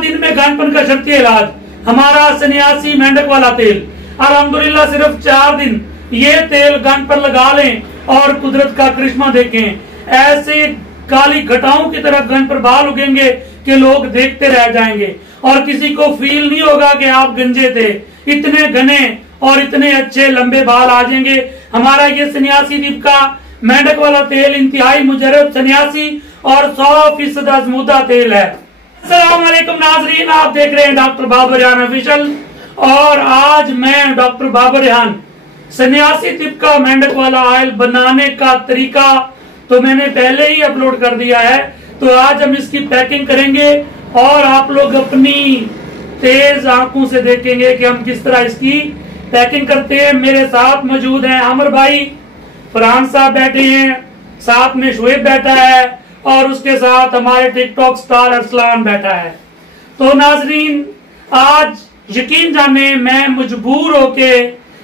दिन में गांठपन का शक्ति इलाज, हमारा सन्यासी मेंढक वाला तेल। अल्हम्दुलिल्लाह सिर्फ 4 दिन ये तेल गांठ पर लगा लें और कुदरत का करिश्मा देखें। ऐसे काली घटाओं की तरह गांठ पर बाल उगेंगे कि लोग देखते रह जाएंगे और किसी को फील नहीं होगा कि आप गंजे थे। इतने घने और इतने अच्छे लंबे बाल आ जाएंगे। हमारा ये सन्यासी दीप का मेंढक वाला तेल इंतहाई मुजर्रब सन्यासी और 100% आजमूदा तेल है। अस्सलाम वालेकुम नाजरीन, आप देख रहे हैं डॉक्टर बाबर रेहान ऑफिशियल और आज मैं डॉक्टर बाबर रेहान सन्यासी टिप का मेंढक वाला ऑयल बनाने का तरीका तो मैंने पहले ही अपलोड कर दिया है। तो आज हम इसकी पैकिंग करेंगे और आप लोग अपनी तेज आंखों से देखेंगे कि हम किस तरह इसकी पैकिंग करते हैं। मेरे साथ मौजूद हैं आमिर भाई, फरहान साहब बैठे हैं, साथ में शुएब बैठा है और उसके साथ हमारे टिकटॉक स्टार अरसलान बैठा है। तो नाजरीन, आज यकीन जाने मैं मजबूर होके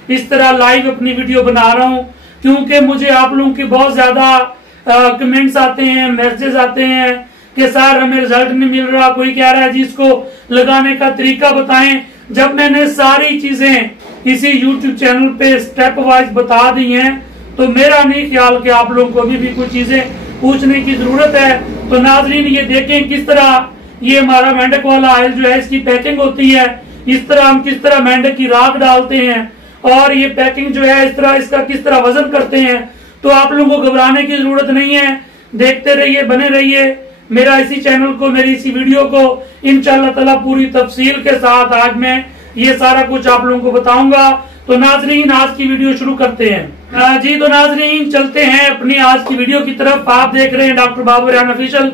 इस तरह लाइव अपनी वीडियो बना रहा हूं क्योंकि मुझे आप लोगों की बहुत ज्यादा कमेंट्स आते हैं, मैसेजेस आते हैं कि सर हमें रिजल्ट नहीं मिल रहा। कोई कह रहा है जी इसको लगाने का तरीका बताएं। जब मैंने सारी चीजें इसी यूट्यूब चैनल पे स्टेप वाइज बता दी हैं तो मेरा नहीं ख्याल कि आप लोगों को भी कुछ चीजें पूछने की जरूरत है। तो नाजरीन ये देखें किस तरह ये हमारा मेंढक वाला ऑयल जो है इसकी पैकिंग होती है। इस तरह हम किस तरह मेंढक की राख डालते हैं और ये पैकिंग जो है इस तरह इसका किस तरह वजन करते हैं। तो आप लोगों को घबराने की जरूरत नहीं है, देखते रहिए, बने रहिए मेरा इसी चैनल को, मेरी इसी वीडियो को। इंशाअल्लाह ताला पूरी तफसील के साथ आज मैं ये सारा कुछ आप लोगों को बताऊंगा। तो नाजरीन आज की वीडियो शुरू करते हैं। जी तो नाजरीन चलते हैं अपनी आज की वीडियो की तरफ। आप देख रहे हैं डॉक्टर बाबर रेहान ऑफिशियल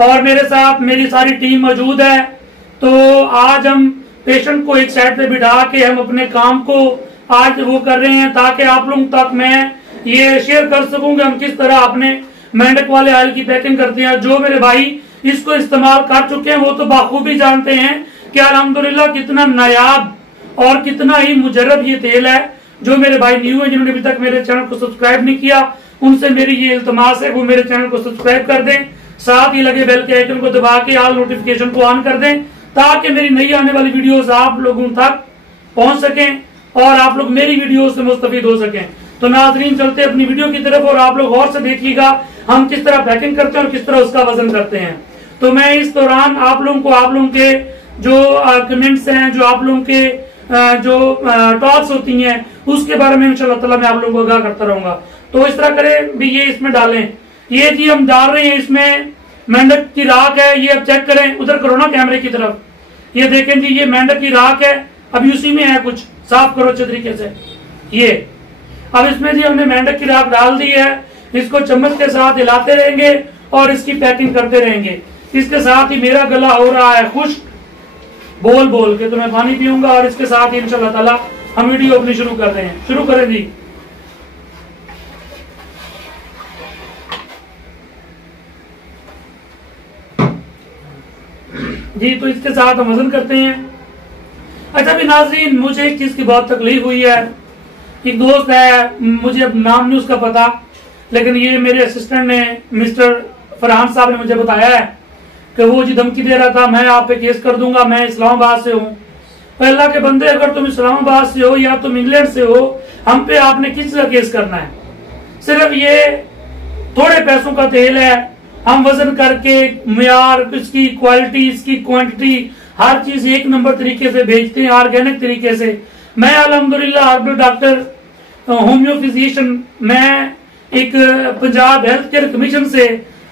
और मेरे साथ मेरी सारी टीम मौजूद है। तो आज हम पेशेंट को एक साइड पे बिठा के हम अपने काम को आज वो कर रहे हैं ताकि आप लोगों तक मैं ये शेयर कर सकूं कि हम किस तरह अपने मेंढक वाले ऑयल की पैकिंग करते हैं। जो मेरे भाई इसको इस्तेमाल कर चुके हैं वो तो बाखूबी जानते हैं कि अल्हम्दुलिल्लाह कितना नायाब और कितना ही मुजर्रब ये तेल है। जो मेरे भाई न्यू है, जिन्होंने अभी तक मेरे चैनल को सब्सक्राइब नहीं किया, उनसे मेरी ये इल्तमास है वो मेरे चैनल को सब्सक्राइब कर दें, साथ ही लगे बेल के आइकन को दबा के ऑल नोटिफिकेशन को ऑन कर दें ताकि मेरी नई आने वाली वीडियोस आप लोगों तक पहुंच सकें और आप लोग मेरी वीडियो से मुस्तफीद हो सकें। तो नाजरीन चलते अपनी वीडियो की तरफ और आप लोग गौर से देखिएगा हम किस तरह पैकिंग करते हैं और किस तरह उसका वजन करते हैं। तो मैं इस दौरान आप लोगों के जो कमेंट्स हैं, जो आप लोगों के जो टॉक्स होती हैं उसके बारे में इंशाअल्लाह ताला मैं आप लोगों को आगाह करता रहूंगा। तो इस तरह करें भी, ये इसमें डालें। ये जी हम डाल रहे हैं, इसमें मेंढक की राख है। ये अब चेक करें, उधर करो ना कैमरे की तरफ। ये देखें जी, ये मेंढक की राख है। अब उसी में है, कुछ साफ करो अच्छे तरीके से। ये अब इसमें जी हमने मेंढक की राख डाल दी है। इसको चम्मच के साथ हिलाते रहेंगे और इसकी पैकिंग करते रहेंगे। इसके साथ ही मेरा गला हो रहा है खुश्क बोल बोल के, तो मैं पानी पीऊंगा और इसके साथ ही इंशाअल्लाह ताला हम वीडियो अपनी शुरू कर रहे हैं। शुरू करें जी। जी तो इसके साथ हम वजन करते हैं। अच्छा भी नाजरीन, मुझे एक चीज की बहुत तकलीफ हुई है। एक दोस्त है, मुझे अब नाम नहीं उसका पता, लेकिन ये मेरे असिस्टेंट ने मिस्टर फरहान साहब ने मुझे बताया है कि वो जी धमकी दे रहा था, मैं आप पे केस कर दूंगा, मैं इस्लामाबाद से हूँ। तो अल्लाह के बंदे, अगर तुम इस्लामाबाद से हो या तुम इंग्लैंड से हो, हम पे आपने किस का केस करना है? सिर्फ ये थोड़े पैसों का तेल है, हम वजन करके मियार, इसकी क्वालिटी, इसकी क्वांटिटी, हर चीज एक नंबर तरीके से भेजते हैं, ऑर्गेनिक तरीके से। मैं अल्हम्दुलिल्लाह हर्बल डॉक्टर, होम्यो फिजिशियन, मैं एक पंजाब हेल्थ केयर कमीशन से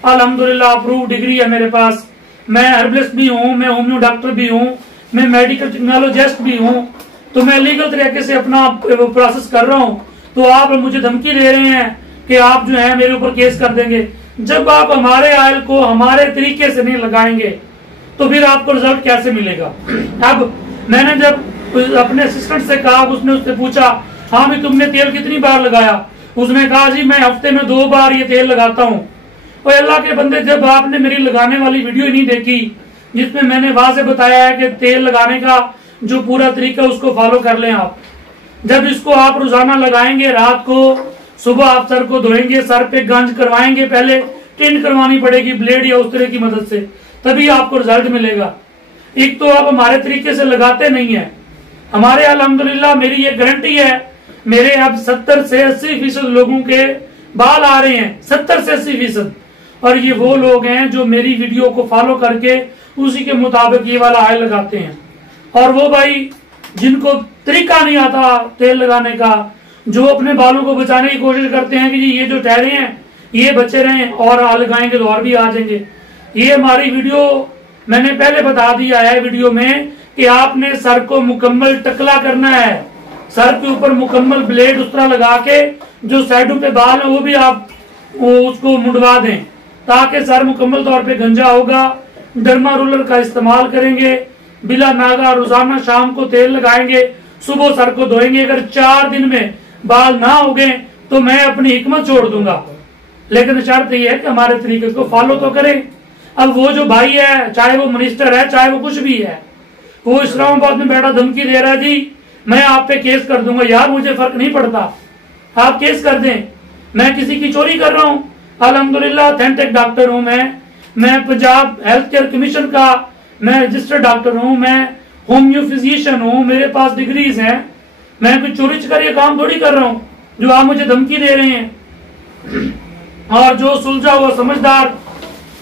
अल्हम्दुलिल्लाह अप्रूव डिग्री है मेरे पास। मैं हर्बलिस्ट भी हूँ, मैं होम्यो डॉक्टर भी हूँ, मैं मेडिकल टेक्नोलॉजिस्ट भी हूँ। तो मैं लीगल तरीके से अपना प्रोसेस कर रहा हूँ। तो आप मुझे धमकी दे रहे हैं कि आप जो है मेरे ऊपर केस कर देंगे। जब आप हमारे ऑयल को हमारे तरीके से नहीं लगाएंगे तो फिर आपको रिजल्ट कैसे मिलेगा? अब मैंने जब अपने असिस्टेंट से कहा, उसने उससे पूछा, हाँ भी तुमने तेल कितनी बार लगाया? उसने कहा जी मैं हफ्ते में 2 बार ये तेल लगाता हूँ। और अल्लाह के बंदे, जब आपने मेरी लगाने वाली वीडियो नहीं देखी जिसमें मैंने वाज़े बताया है कि तेल लगाने का जो पूरा तरीका उसको फॉलो कर लें आप। जब इसको आप रोजाना लगाएंगे, रात को सुबह आप सर को धोएंगे, सर पे गंज करवाएंगे, पहले टिंड करवानी पड़ेगी ब्लेड या उस तरह की मदद से, तभी आपको रिजल्ट मिलेगा। एक तो आप हमारे तरीके से लगाते नहीं है। हमारे अल्हम्दुलिल्लाह मेरी ये गारंटी है, मेरे अब 70 से 80% लोगों के बाल आ रहे हैं, 70 से 80%। और ये वो लोग हैं जो मेरी वीडियो को फॉलो करके उसी के मुताबिक ये वाला ऑयल लगाते हैं। और वो भाई जिनको तरीका नहीं आता तेल लगाने का, जो अपने बालों को बचाने की कोशिश करते हैं कि जी ये जो ठहरे हैं ये बचे रहें और लगाएंगे तो और भी आ जाएंगे। ये हमारी वीडियो मैंने पहले बता दिया है वीडियो में कि आपने सर को मुकम्मल टकला करना है, सर के ऊपर मुकम्मल ब्लेड उस तरह लगा के जो साइडों पे बाल है वो भी आप उसको मुड़वा दें ताकि सर मुकम्मल तौर पे गंजा होगा। डर्मा रोलर का इस्तेमाल करेंगे, बिला नागा रोजाना शाम को तेल लगाएंगे, सुबह सर को धोएंगे। अगर 4 दिन में बाल ना उगे तो मैं अपनी हिकमत छोड़ दूंगा, लेकिन शर्त यह है कि हमारे तरीके को फॉलो तो करें। अब वो जो भाई है, चाहे वो मिनिस्टर है चाहे वो कुछ भी है, वो इस्लामाबाद में बैठा धमकी दे रहा है जी मैं आप पे केस कर दूंगा। यार मुझे फर्क नहीं पड़ता, आप केस कर दें, मैं किसी की चोरी कर रहा हूं? अल्हम्दुलिल्लाह ऑथेंटिक डॉक्टर हूं मैं पंजाब हेल्थ केयर कमीशन का मैं रजिस्टर्ड डॉक्टर हूं, मैं होम्यो फिजिशियन हूं, मेरे पास डिग्रीज हैं। मैं कोई चोरी चकारी काम थोड़ी कर रहा हूं जो आप मुझे धमकी दे रहे हैं। और जो सुलझा हुआ समझदार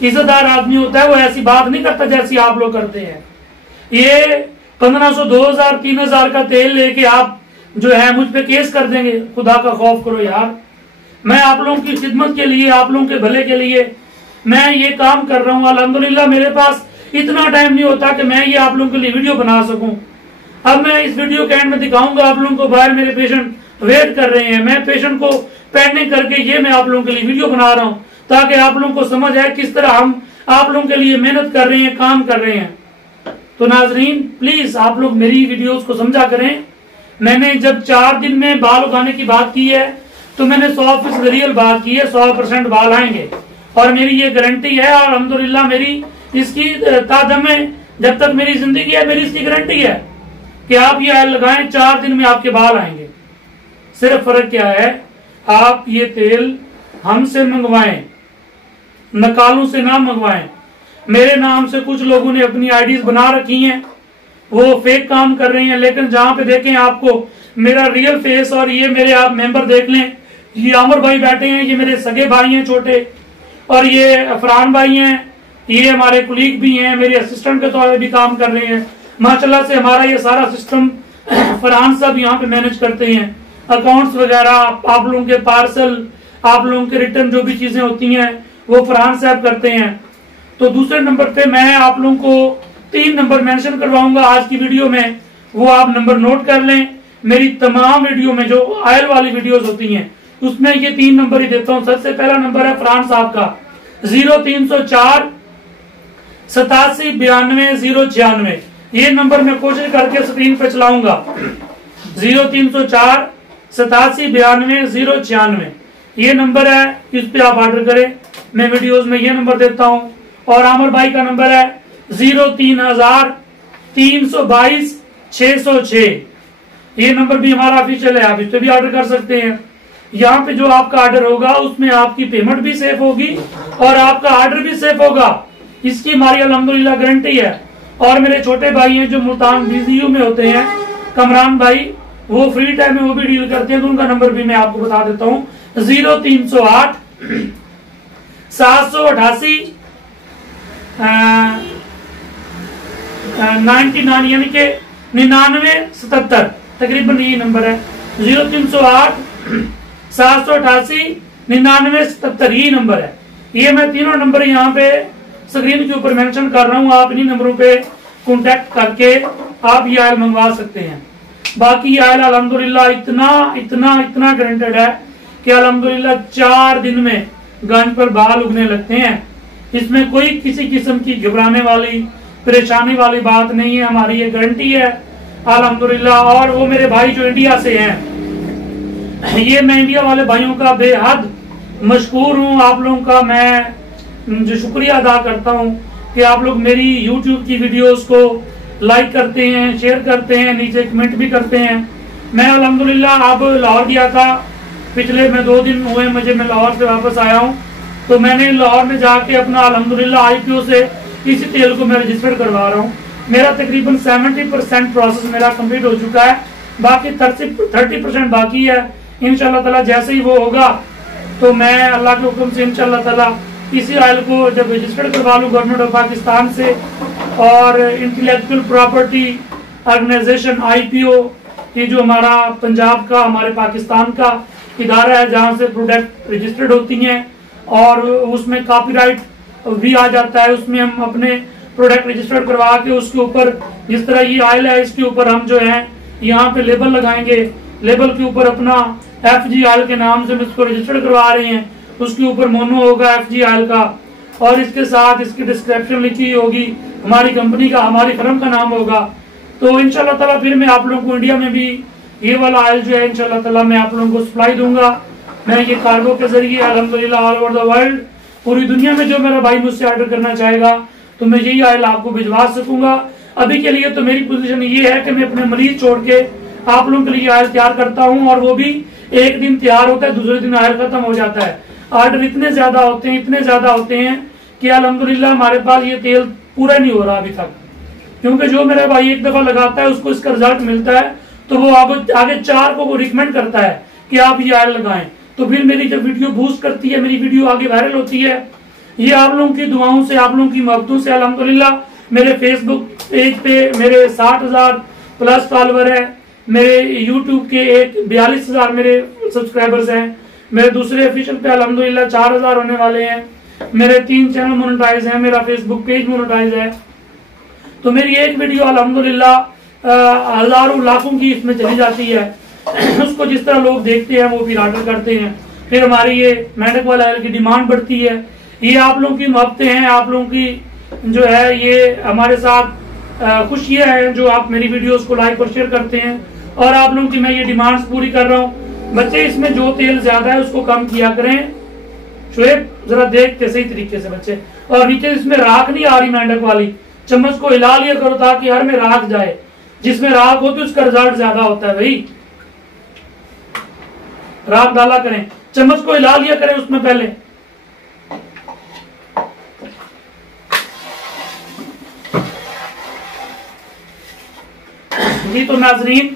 इज्जतदार आदमी होता है वो ऐसी बात नहीं करता जैसी आप लोग करते हैं। ये 1500 2000 3000 का तेल लेके आप जो है मुझ पे केस कर देंगे, खुदा का खौफ करो यार। मैं आप लोगों की खिदमत के लिए, आप लोगों के भले के लिए मैं ये काम कर रहा हूँ। अल्हम्दुलिल्लाह मेरे पास इतना टाइम नहीं होता कि मैं ये आप लोगों के लिए वीडियो बना सकूं। अब मैं इस वीडियो के एंड में दिखाऊंगा आप लोगों को, बाहर मेरे पेशेंट वेट कर रहे हैं, मैं पेशेंट को पेंडिंग करके ये मैं आप लोगों के लिए वीडियो बना रहा हूं ताकि आप लोगों को समझ आए किस तरह हम आप लोगों के लिए मेहनत कर रहे हैं, काम कर रहे हैं। तो नाजरीन प्लीज आप लोग मेरी वीडियोस को समझा करें। मैंने जब 4 दिन में बाल उगाने की बात की है तो मैंने 100% रियल बात की है, 100% बाल आएंगे और मेरी ये गारंटी है। और अल्हम्दुलिल्लाह मेरी इसकी तादम में जब तक मेरी जिंदगी है मेरी इसकी गारंटी है कि आप ये ऑयल लगाएं 4 दिन में आपके बाल आएंगे। सिर्फ फर्क क्या है, आप ये तेल हमसे मंगवाएं, नकालों से ना मंगवाएं। मेरे नाम से कुछ लोगों ने अपनी आईडीज बना रखी हैं, वो फेक काम कर रहे हैं, लेकिन जहां पे देखें आपको मेरा रियल फेस और ये मेरे आप मेंबर देख लें, ये आमर भाई बैठे हैं, ये मेरे सगे भाई हैं छोटे, और ये अफरान भाई हैं, ये हमारे कुलीग भी हैं, मेरे असिस्टेंट के तौर पर भी काम कर रहे हैं। माशाल्लाह से हमारा ये सारा सिस्टम फरहान साहब यहाँ पे मैनेज करते हैं, अकाउंट्स वगैरह, आप लोगों के पार्सल, आप लोगों के रिटर्न जो भी चीजें होती हैं वो फरहान साहब करते हैं। तो दूसरे नंबर पे मैं आप लोगों को 3 नंबर मेंशन करवाऊंगा आज की वीडियो में, वो आप नंबर नोट कर लें। मेरी तमाम वीडियो में जो ऑयल वाली वीडियोस होती हैं उसमें ये 3 नंबर ही देता हूं। सबसे पहला नंबर है फरहान साहब का 0304 87 92 096। ये नंबर मैं कोशिश करके स्क्रीन पे चलाऊंगा, 0304 87 92 096 ये नंबर है, इस पे आप ऑर्डर करें। मैं वीडियोस में ये नंबर देता हूं। और आमर भाई का नंबर है 03,000 322 606। ये नंबर भी हमारा ऑफिशियल है, आप इस पे भी ऑर्डर कर सकते हैं। यहाँ पे जो आपका ऑर्डर होगा उसमें आपकी पेमेंट भी सेफ होगी और आपका ऑर्डर भी सेफ होगा, इसकी हमारी अल्हम्दुलिल्लाह गारंटी है। और मेरे छोटे भाई हैं जो मुल्तान बीजीयू में होते हैं, कमरान भाई, वो फ्री टाइम में वो भी डील करते हैं, तो उनका नंबर भी मैं आपको बता देता हूँ 0308 788 99 यानी के 9977 तकरीबन ये नंबर है। 0308 788 9977 ये नंबर है। ये मैं तीनों नंबर यहाँ पे स्क्रीन के ऊपर मेंशन कर रहा हूँ, आप इन्हीं नंबरों पे कांटेक्ट करके आप ये ऑयल मंगवा सकते हैं। बाकी ऑयल अल्हम्दुलिल्लाह इतना गारंटेड है कि अल्हम्दुलिल्लाह 4 दिन में गंज पर बाल उगने लगते हैं। इसमें कोई किसी किस्म की घबराने वाली परेशानी वाली बात नहीं है, हमारी ये गारंटी है अल्हम्दुलिल्लाह। और वो मेरे भाई जो इंडिया से हैं, ये मैं इंडिया वाले भाइयों का बेहद मशकूर हूँ। आप लोगों का मैं जो शुक्रिया अदा करता हूँ कि आप लोग मेरी YouTube की वीडियोस को लाइक करते हैं, शेयर करते हैं, नीचे कमेंट भी करते हैं। मैं अल्हम्दुलिल्लाह अब लाहौर गया था, पिछले में 2 दिन हुए मुझे, मैं लाहौर से वापस आया हूँ। तो मैंने लाहौर में जाके अपना अल्हम्दुलिल्लाह IPO से इसी तेल को मैं रजिस्टर करवा रहा हूँ मेरा तकरीबन 70% प्रोसेस मेरा कंप्लीट हो चुका है, बाकी 30% बाकी है। इंशाल्लाह ताला जैसे ही वो होगा तो मैं अल्लाह के हुक्म से इंशाल्लाह ताला इसी ऑयल को जब रजिस्टर्ड करवा लूँ गवर्नमेंट ऑफ पाकिस्तान से, और इंटेलेक्चुअल प्रॉपर्टी ऑर्गेनाइजेशन IPO, ये जो हमारा पंजाब का हमारे पाकिस्तान का इदारा है जहाँ से प्रोडक्ट रजिस्टर्ड होती हैं, और उसमें कॉपीराइट भी आ जाता है। उसमें हम अपने प्रोडक्ट रजिस्टर्ड करवा के उसके ऊपर, जिस तरह ये ऑयल है इसके ऊपर हम जो है यहाँ पे लेबल लगाएंगे, लेबल के ऊपर अपना FG ऑयल के नाम से हम इसको रजिस्टर्ड करवा रहे हैं, उसके ऊपर मोनो होगा FG ऑयल का, और इसके साथ इसकी डिस्क्रिप्शन लिखी होगी, हमारी कंपनी का, हमारी फर्म का नाम होगा। तो इंशाल्लाह ताला फिर मैं आप लोगों को इंडिया में भी ये वाला ऑयल जो है इंशाल्लाह ताला मैं आप लोगों को सप्लाई दूंगा। मैं ये कार्गो के जरिए अल्हम्दुलिल्लाह ऑल ओवर द वर्ल्ड, पूरी दुनिया में जो मेरा भाई मुझसे ऑर्डर करना चाहेगा तो मैं यही ऑयल आपको भिजवा सकूंगा। अभी के लिए तो मेरी पोजीशन ये है कि मैं अपने मरीज छोड़ के आप लोगों के लिए ऑयल तैयार करता हूँ, और वो भी एक दिन तैयार होता है, दूसरे दिन ऑयल खत्म हो जाता है। ऑर्डर इतने ज्यादा होते हैं, इतने ज्यादा होते हैं कि अल्हम्दुलिल्लाह हमारे पास ये तेल पूरा नहीं हो रहा अभी तक, क्योंकि जो मेरा भाई एक दफा लगाता है उसको इसका रिजल्ट मिलता है तो वो आगे 4 को रिकमेंड करता है कि आप ये ऑयल लगाएं। तो फिर मेरी जब वीडियो बूस्ट करती है, मेरी वीडियो आगे वायरल होती है, ये आप लोगों की दुआओं से, आप लोगों की मोहब्बतों से अल्हम्दुलिल्लाह। मेरे फेसबुक पेज पे मेरे 60,000 प्लस फॉलोवर है, मेरे यूट्यूब के 42,000 मेरे सब्सक्राइबर्स हैं, मेरे दूसरे ऑफिशियल पे अल्हम्दुलिल्लाह 4,000 होने वाले हैं, मेरे 3 चैनल मोनेटाइज हैं, मेरा फेसबुक पेज मोनेटाइज है। तो मेरी एक वीडियो अल्हम्दुलिल्लाह हजारों लाखों की इसमें चली जाती है। उसको जिस तरह लोग देखते हैं वो फिर ऑर्डर करते हैं, फिर हमारी ये मेंढक वाला ऑयल की डिमांड बढ़ती है। ये आप लोगों की मोहब्बतें हैं, आप लोगों की जो है ये हमारे साथ खुशियां हैं जो आप मेरी वीडियोस को लाइक और शेयर करते हैं, और आप लोगों की मैं ये डिमांड्स पूरी कर रहा हूँ। बच्चे इसमें जो तेल ज्यादा है उसको कम किया करें, शुएब जरा देख के सही तरीके से बच्चे। और नीचे इसमें राख नहीं आ रही मेंढक वाली, चम्मच को हिला लिया करो ताकि हर में राख जाए, जिसमें राख होती है उसका रिजल्ट ज्यादा होता है भाई। राख डाला करें, चम्मच को हिला लिया करें उसमें पहले। जी तो नाज़रीन,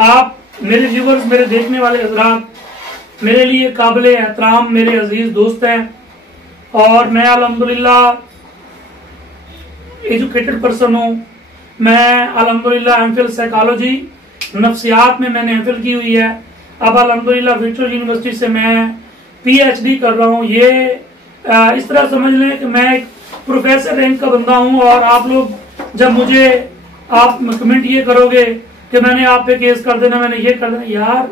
आप मेरे व्यूवर्स, मेरे देखने वाले हजरात मेरे लिए काबिल एहतराम मेरे अजीज दोस्त हैं, और मैं अल्हम्दुलिल्लाह एजुकेटेड पर्सन हूँ। मैं अल्हम्दुलिल्लाह एमफिल साइकोलॉजी नफ्सियात में मैंने एमफिल की हुई है। अब अल्हम्दुलिल्लाह विक्टोरिया यूनिवर्सिटी से मैं PhD कर रहा हूँ। ये इस तरह समझ लें कि मैं एक प्रोफेसर रैंक का बंदा हूँ, और आप लोग जब मुझे आप कमेंट ये करोगे कि मैंने आप पे केस कर देना, मैंने ये कर देना, यार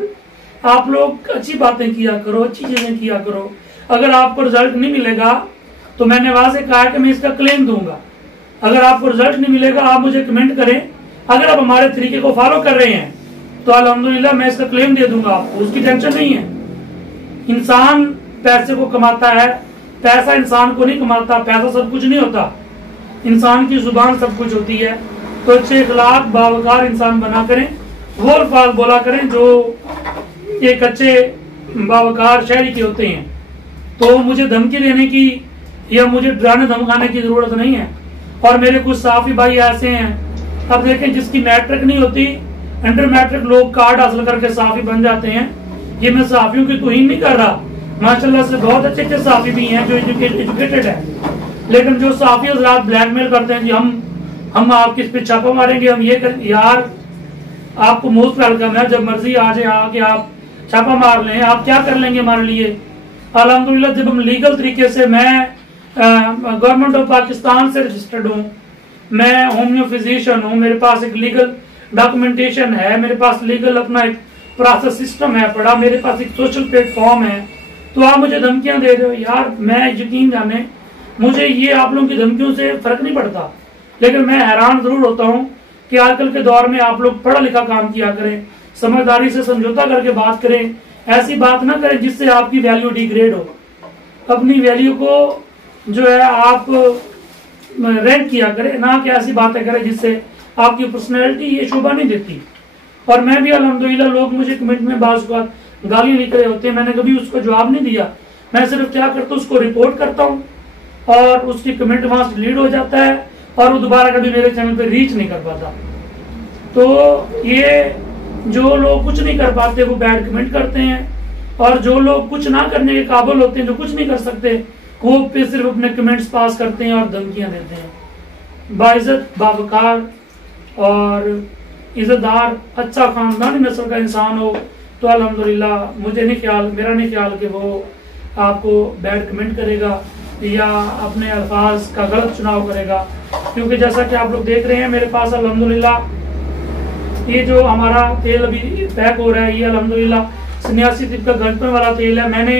आप लोग अच्छी बातें किया करो, अच्छी चीजें किया करो। अगर आपको रिजल्ट नहीं मिलेगा तो मैंने वहां से कहा कि मैं इसका क्लेम दूंगा। अगर आपको रिजल्ट नहीं मिलेगा आप मुझे कमेंट करें, अगर आप हमारे तरीके को फॉलो कर रहे हैं तो अल्हम्दुलिल्लाह मैं इसका क्लेम दे दूंगा आपको, उसकी टेंशन नहीं है। इंसान पैसे को कमाता है, पैसा इंसान को नहीं कमाता, पैसा सब कुछ नहीं होता, इंसान की जुबान सब कुछ होती है। तो अच्छे इखलाक बावकार इंसान बना करें, वो अल्फाज बोला करें जो एक अच्छे बावकार शहरी के होते हैं। तो मुझे धमकी देने की या मुझे डराने धमकाने की जरूरत नहीं है। और मेरे कुछ साफी भाई ऐसे हैं, अब देखें जिसकी मैट्रिक नहीं होती, अंडर मैट्रिक लोग कार्ड हासिल करके साफी बन जाते हैं। ये मैं साफियों की तौहीन नहीं कर रहा, माशाल्लाह से बहुत अच्छे अच्छे साफी भी हैं जो एजुकेटेड है, लेकिन जो साफी हजरात ब्लैकमेल करते हैं जी हम आपके इस पे छापा मारेंगे, हम ये करें, यार आपको मोस्ट वेलकम है, जब मर्जी आ जाए आके आप छापा मार लें। आप क्या कर लेंगे हमारे लिए? अल्हम्दुलिल्लाह जब हम लीगल तरीके से, मैं गवर्नमेंट ऑफ पाकिस्तान से रजिस्टर्ड हूँ, मैं होम्यो फिजिशियन हूँ, मेरे पास एक लीगल डॉक्यूमेंटेशन है, मेरे पास लीगल अपना एक प्रोसेस सिस्टम है पड़ा, मेरे पास एक सोशल प्लेटफॉर्म है, तो आप मुझे धमकियां दे रहे हो यार। मैं यकीन जाने मुझे ये आप लोगों की धमकियों से फर्क नहीं पड़ता, लेकिन मैं हैरान जरूर होता हूँ कि आजकल के दौर में आप लोग पढ़ा लिखा काम किया करें, समझदारी से समझौता करके बात करें, ऐसी बात ना करें जिससे आपकी वैल्यू डिग्रेड हो। अपनी वैल्यू को जो है आप रैंक किया करें, ना कि ऐसी बातें करें जिससे आपकी पर्सनैलिटी ये शोभा नहीं देती। और मैं भी अल्हम्दुलिल्लाह, लोग मुझे कमेंट में बाज़ बात गालियां लिख रहे होते हैं, मैंने कभी उसको जवाब नहीं दिया। मैं सिर्फ क्या करता हूँ, उसको रिपोर्ट करता हूँ और उसकी कमेंट वहां से डिलीट हो जाता है, और वो दोबारा कभी मेरे चैनल पे रीच नहीं कर पाता। तो ये जो लोग कुछ नहीं कर पाते वो बैड कमेंट करते हैं, और जो लोग कुछ ना करने के काबिल होते हैं, जो कुछ नहीं कर सकते, वो पे सिर्फ अपने कमेंट्स पास करते हैं और धमकियां देते हैं। बाइज्जत, बावकार और इज्जतदार, अच्छा खानदानी नस्ल का इंसान हो तो अल्हम्दुलिल्लाह मेरा नहीं ख्याल कि वो आपको बैड कमेंट करेगा या अपने अल्फाज का गलत चुनाव करेगा। क्योंकि जैसा कि आप लोग देख रहे हैं मेरे पास अल्हम्दुलिल्लाह ये जो हमारा तेल अभी पैक हो रहा है, ये अल्हम्दुलिल्लाह 89 तिप का घंटन वाला तेल है। मैंने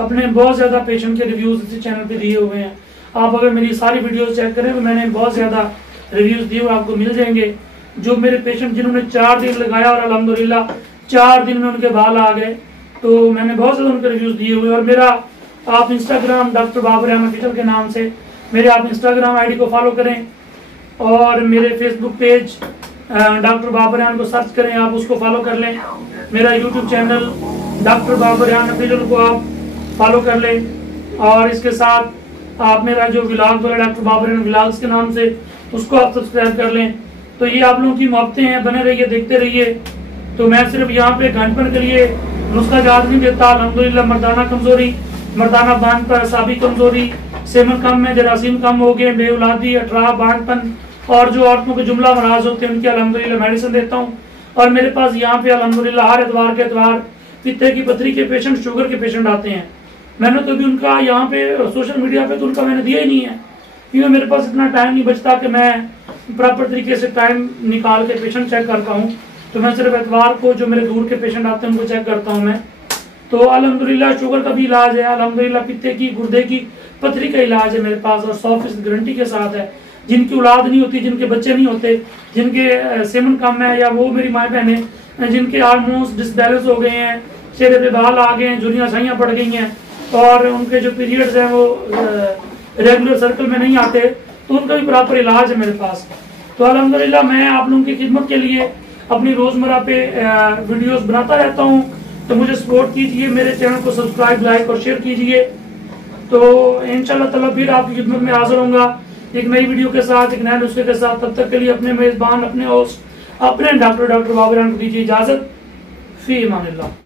अपने बहुत ज्यादा पेशेंट के रिव्यूज इसी चैनल पे दिए हुए हैं। आप अगर मेरी सारी वीडियोस चेक करें तो मैंने बहुत ज्यादा रिव्यूज दिए हुए आपको मिल जाएंगे। जो मेरे पेशेंट जिन्होंने 4 दिन लगाया और अल्हम्दुलिल्लाह 4 दिन में उनके बाल आ गए, तो मैंने बहुत ज्यादा उनके रिव्यूज दिए हुए। और मेरा आप Instagram doctor Babar Ahmad fitter के नाम से मेरे आप इंस्टाग्राम आईडी को फॉलो करें, और मेरे Facebook page doctor Babar Ahmad को सर्च करें, आप उसको फॉलो कर लें। मेरा YouTube channel doctor Babar Ahmad fitter को आप फॉलो कर लें, और इसके साथ आप मेरा जो व्लॉग है डॉक्टर बाबर अहमद व्लॉग्स के नाम से, उसको आप सब्सक्राइब कर लें। तो ये आप लोगों की मोहब्बतें हैं, बने रहिए, देखते रहिए। तो मैं सिर्फ यहाँ पे घंटपन के लिए नुस्खा याद नहीं देता। अल्हम्दुलिल्लाह मर्दाना कमजोरी, मर्दाना बांधपन, साबी कमजोरी, सेमन कम है, जरासीम कम हो गए, बेऔलादी, अठराह, बांधपन और जो औरतों के जुमला मराज होते हैं उनकी अल्हम्दुलिल्लाह मेडिसिन देता हूँ। और मेरे पास यहाँ पे अल्हम्दुलिल्लाह हर इतवार के इतवार पित्ते की पथरी के पेशेंट, शुगर के पेशेंट आते हैं। मैंने तो अभी उनका यहाँ पे सोशल मीडिया पे तो उनका मैंने दिया ही नहीं है, क्योंकि मेरे पास इतना टाइम नहीं बचता कि मैं प्रॉपर तरीके से टाइम निकाल के पेशेंट चेक करता हूँ। तो मैं सिर्फ एतवार को जो मेरे दूर के पेशेंट आते हैं उनको चेक करता हूँ मैं। तो अल्हम्दुलिल्लाह शुगर का भी इलाज है, अल्हम्दुलिल्लाह पित्ते की, गुर्दे की पथरी का इलाज है मेरे पास, और 100% गारंटी के साथ है। जिनकी औलाद नहीं होती, जिनके बच्चे नहीं होते, जिनके सेमन कम है, या वो मेरी माँ बहनें जिनके ऑलमोस्ट डिसबैलेंस हो गए हैं, चेहरे पे बाल आ गए हैं, झुर्रियाँ छाइयाँ पड़ गई हैं, और उनके जो पीरियड्स हैं वो रेगुलर सर्कल में नहीं आते, तो उनका भी प्रॉपर इलाज है मेरे पास। तो अल्हम्दुलिल्लाह मैं आप लोगों की खिदमत के लिए अपनी रोजमर्रा पे वीडियोस बनाता रहता हूँ। तो मुझे सपोर्ट कीजिए, मेरे चैनल को सब्सक्राइब, लाइक और शेयर कीजिए। तो इंशाल्लाह ताला फिर आपकी खिदमत में हाजिर होऊंगा एक नई वीडियो के साथ, एक नए नुस्खे के साथ। तब तक के लिए अपने मेजबान, अपने होस्ट, अपने डॉक्टर बाबर अहमद को दीजिए इजाजत। फी अमानिल्लाह।